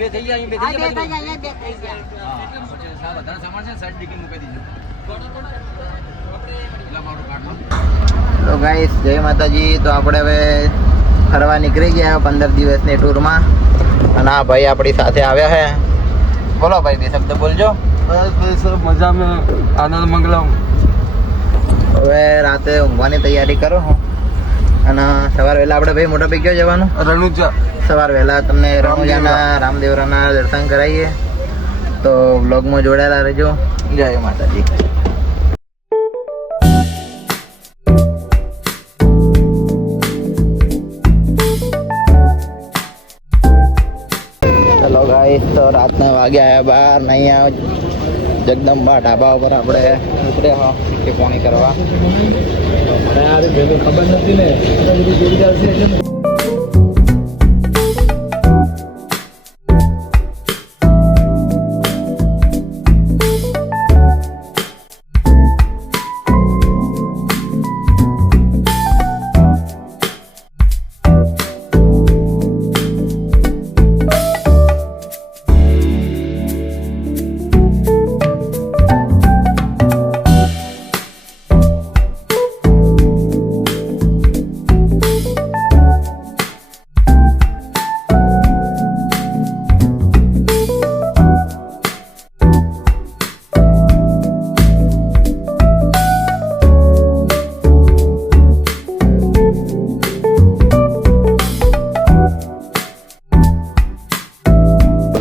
બે થઈ ગયા બે થઈ ગયા હા પછી વધારે સામાન છે સાઈડ ડીકી મૂકી દીધું તો ગાઈસ જય માતાજી તો આપણે હવે ફરવા નીકળી ગયા 15 દિવસની ટૂરમાં અને આ ભાઈ આપણી સાથે આવ્યા છે બોલો ભાઈ બે શબ્દ બોલજો બસ મજા में आनंद मंगलम હવે રાતે ઊંઘવાની તૈયારી કરો અને સવાર વહેલા આપણે ભાઈ મોટા પૈકી જવાનું રણુજા સવાર વહેલા તમને રણુજાના રામદેવરાના દર્શન કરાવીએ તો બ્લોગમાં જોડાયેલા રહેજો જય માતાજી ચલો ગાઈસ તો રાતના વાગ્યા આવ્યા 12 નહીં આવે જગદંબા ઢાબા ઉપર આપણે ઉતર્યા કે પાણી કરવા ખબર નથી ને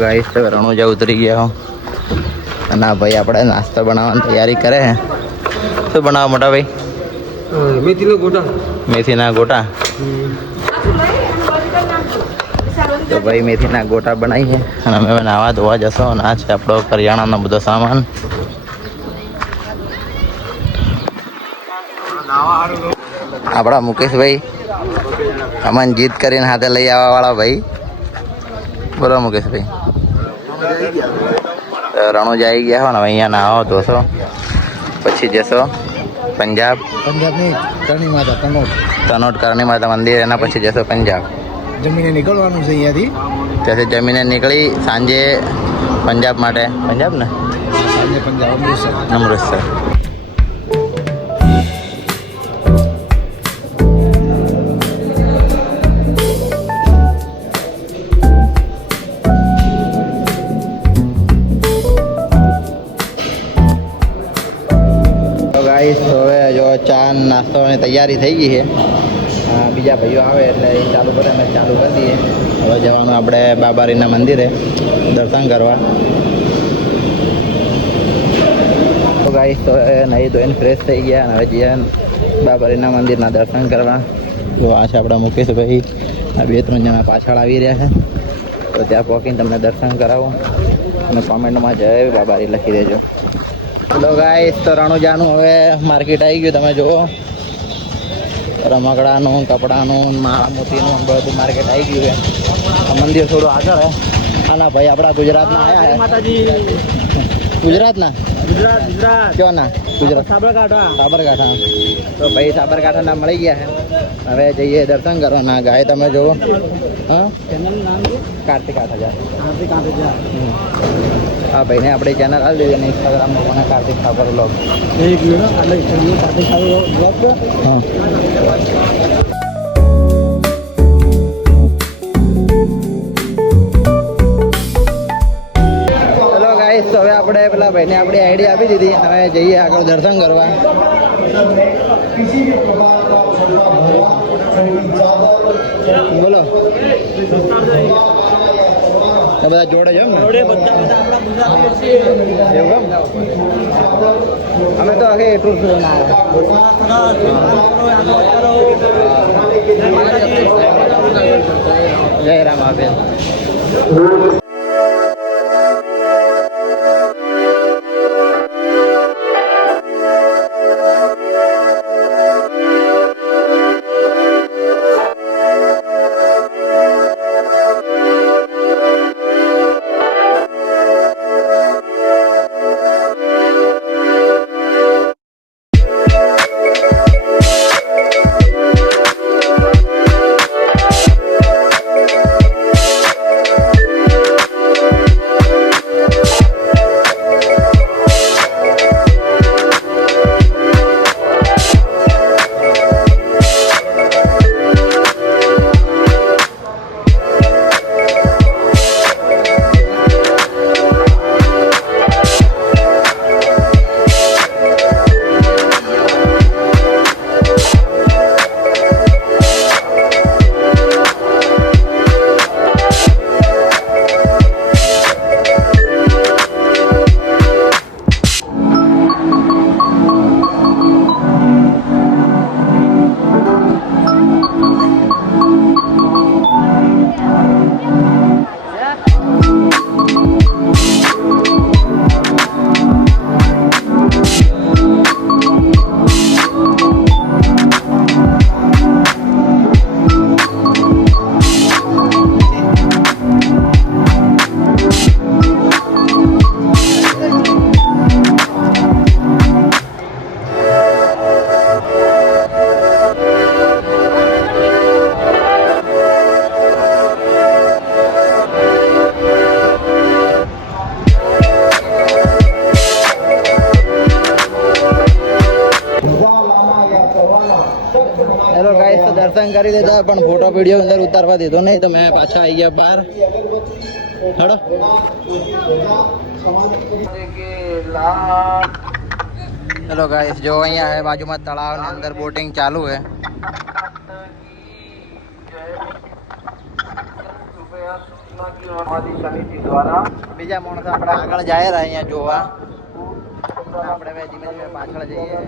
ગાઈસ તો રણુજા ઉતરી ગયા અને આ ભાઈ આપણે નાસ્તો બનાવવાની તૈયારી કરે છે શું બનાવો મોટા ભાઈ મેથીના ગોટા તો ભાઈ મેથીના ગોટા બનાવીએ અને અમે નાવા ધોવા જશો અને આ છે આપણો કરિયાણાનો બધો સામાન આપણા મુકેશભાઈ અમન જીત કરીને હાથે લઈ આવવા વાળા ભાઈ બોલો મુકેશભાઈ રણુજા આવી ગયા હો ને અહીંયા નાવો ધોશો પછી જશો પંજાબ પંજાબની કરણી માતા તનોટ કરણી માતા મંદિર એના પછી જશો પંજાબ જમીને નીકળવાનું છે અહીંયાથી ત્યાંથી જમીને નીકળી સાંજે પંજાબ માટે પંજાબ ને સાંજે પંજાબ અમૃતસર તો હવે જો ચા નાસ્તાની તૈયારી થઈ ગઈ છે બીજા ભાઈઓ આવે એટલે એ ચાલુ કરે અમે ચાલુ કરી દઈએ હવે જવાનું આપણે બાબારીના મંદિરે દર્શન કરવા તો ગાઈસ તો નહીં ધોઈને ફ્રેશ થઈ ગયા અને હવે જઈએ બાબારીના મંદિરના દર્શન કરવા તો આ છે આપણા મુકેશભાઈ આ 2-3 જણા પાછળ આવી રહ્યા છે તો ત્યાં પહોંચીને તમને દર્શન કરાવું અને કોમેન્ટમાં જય બાબારી લખી દેજો તો ગાઈસ તો રણુજાનું હવે માર્કેટ આવી ગયું તમે જુઓ રમકડાનું કપડાનું માળા મોતીનું બધું માર્કેટ આવી ગયું છે મંદિર થોડું આગળ હે ના ભાઈ આપણા ગુજરાતના આવ્યા છે ગુજરાતના ક્યોના ગુજરાત સાબરકાંઠા તો ભાઈ સાબરકાંઠાના મળી ગયા છે હવે જઈએ દર્શન કરવાના ગાય તમે જુઓ હા કાર્તિક 8000 હા ભાઈને આપણી ચેનલ આવી દીધી અને ઇન્સ્ટાગ્રામમાં મને કાર્તિક ઠાકોર બ્લોગ ચલો ગાઈસ તો હવે આપણે પેલા ભાઈને આપણી આઈડી આપી દીધી હવે જઈએ આગળ દર્શન કરવા બોલો બધા જોડે છે એવું અમે તો આખે એટલું જોઈને આવ્યા જય રામ આપેલ ચલો ગાઈસ તો દર્શન કરી લીધા પણ ફોટો વિડીયો અંદર ઉતારવા દીધો નહીં તો મેં પાછા આવી ગયા બહાર. હેડો ચલો ગાઈસ જો અહીંયા હે બાજુમાં તળાવ ની અંદર બોટિંગ ચાલુ હે. બીજા માણસો આપણે આગળ જાય રહ્યા અહીંયા જોવા. આપણે ધીમે ધીમે પાછળ જઈએ.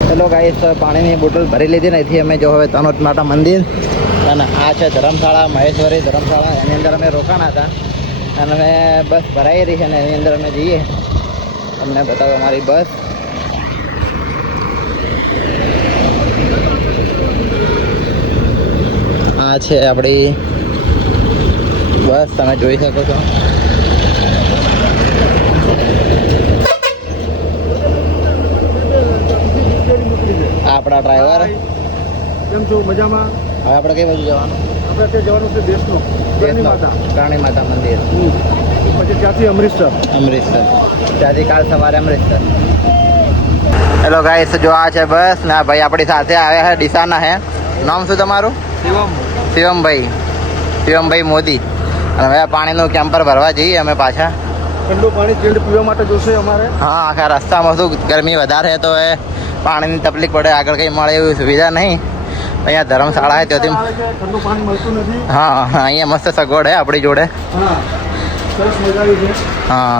ચલો ગાઈસ તો પાણીની બોટલ ભરી લીધી ને અહીંથી અમે જો હવે તનોટ માતા મંદિર અને આ છે ધર્મશાળા મહેશ્વરી ધર્મશાળા એની અંદર અમે રોકાણા હતા અને અમે બસ ભરાઈ રહી છે ને એની અંદર અમે જઈએ તમને બતાવો અમારી બસ. આ છે આપણી બસ તમે જોઈ શકો છો. આપણા ડ્રાઈવર કેમ છો મજામાં? હવે આપણે કઈ બાજુ જવાનું? આપણે ત્યાં જવાનું છે દેશનો રાણી માતા મંદિર, પછી ત્યાંથી અમૃતસર. ત્યાંથી કાલ સવારે અમૃતસર. હેલો ગાઈસ જો આ છે બસ ના ભાઈ આપણી સાથે આવ્યા છે ડીસાના હે. નામ શું તમારું? શિવમભાઈ મોદી. અને હવે પાણીનું કેમ્પર ભરવા જઈએ અમે પાછા. ઠંડુ પાણી ચીલ્ડ પીવા માટે જોશે અમારે. હા આખા રસ્તામાં શું ગરમી વધારે તો એ પાણીની તકલીફ પડે, આગળ કંઈ મળે એવી સુવિધા નહીં. અહીંયા ધર્મશાળા છે ત્યાંથી ઠંડુ પાણી મળતું નથી. હા અહીંયા મસ્ત સગવડ છે આપણી જોડે. હા સરસ મજાની છે. હા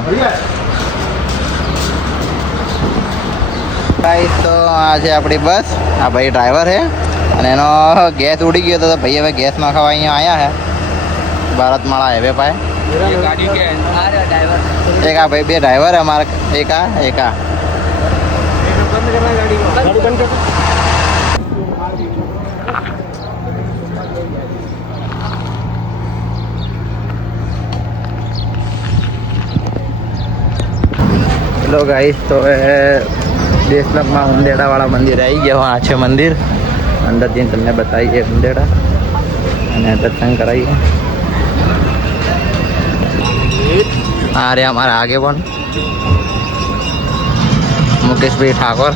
ગાઈસ તો આ છે આપણી બસ. આ ભાઈ ડ્રાઈવર છે અને એનો ગેસ ઉડી ગયો તો ભાઈ હવે ગેસ નાખવા અહીંયા આવ્યા છે ભારતમાળા હાઈવે પાસે. એક આ ભાઈ બે ડ્રાઈવર है हमारा. एक आ हेलो गाइस तो देशलकમાં ઉંદેડાવાળા મંદિર આવી ગયા. આ છે મંદિર, અંદર જઈને તમને બતાવીએ ઉંદેડા અને દર્શન કરાવીએ. आ रहे हमारे आगे बन मुकेश भाई ठाकुर.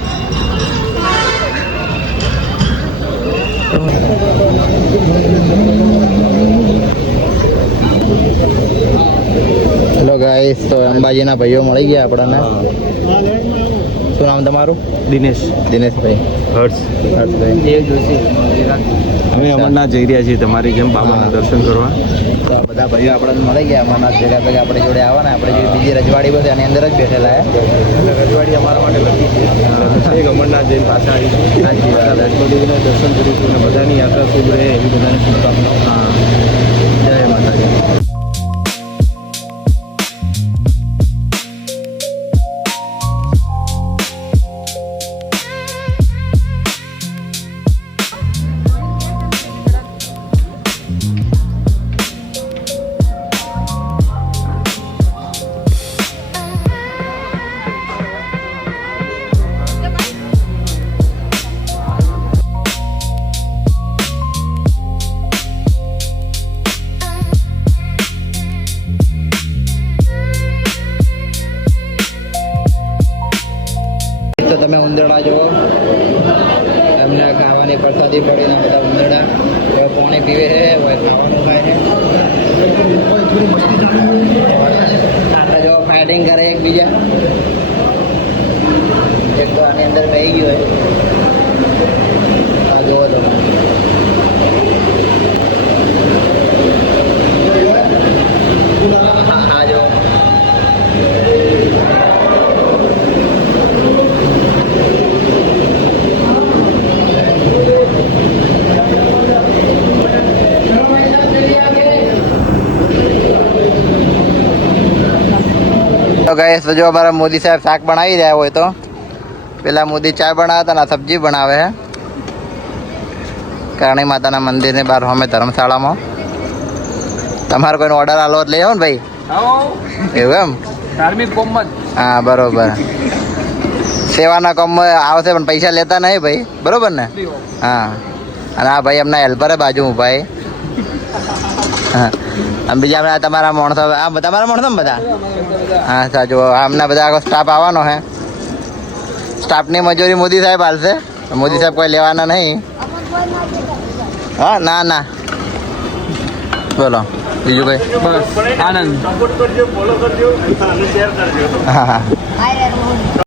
हेलो गाइस तो अंबाजीના ભાઈઓ મળી ગયા આપણને. શું નામ તમારું? દિનેશભાઈ. હર્ષભાઈ. અમે અમરનાથ જઈ રહ્યા છીએ તમારી જેમ બાબાના દર્શન કરવા. તો આ બધા ભાઈઓ આપણને મળી ગયા અમરનાથ જગ્યા પછી આપણી જોડે આવવાના. આપણે જે બીજી રજવાડી બસ એની અંદર જ બેઠેલા રજવાડી અમારા માટે લખી છે. એક અમરનાથ જઈને પાછા આવીશું. વૈષ્ણોદેવીના દર્શન કરીશું અને બધાની યાત્રા શુભ રહે એવી બધાને શુભકામનાઓ. હા જય માતાજી. તો તમે ઉંદરડા જુઓ, એમને ખાવાની પ્રસાદી પડીને બધા ઉંદરડા એવા પાણી પીવે છે, ખાવાનું ખાય છે. આપણે જો ફાઇટિંગ કરે એકબીજા. એક તો આની અંદર બેસી ગયો હોય. આ જુઓ તમે. ગાઈસ તો જો અમારા મોદી સાહેબ શાક બનાવી રહ્યા હોય તો પેલા મોદી ચા બનાવતા ને સબ્જી બનાવે છે કરણી માતાના મંદિરની બહાર અમે ધર્મશાળામાં. તમારે કોઈનો ઓર્ડર આલો લઈ આવો ને ભાઈ. એવું એમ ધાર્મિક કોમત. હા બરોબર. સેવાના કામમાં આવશે પણ પૈસા લેતા નહીં ભાઈ, બરોબર ને? હા. અને આ ભાઈ એમના હેલ્પર બાજુ ભાઈ. હા અને બીજા બધા તમારા માણસો, આ તમારા માણસો ને બધા? હા સાચું. આમના બધા આખો સ્ટાફ આવવાનો છે. સ્ટાફની મજૂરી મોદી સાહેબ હાલશે. મોદી સાહેબ કોઈ લેવાના નહીં. હા ના ના બોલો બીજું કઈ? બસ આનંદ. હા હા.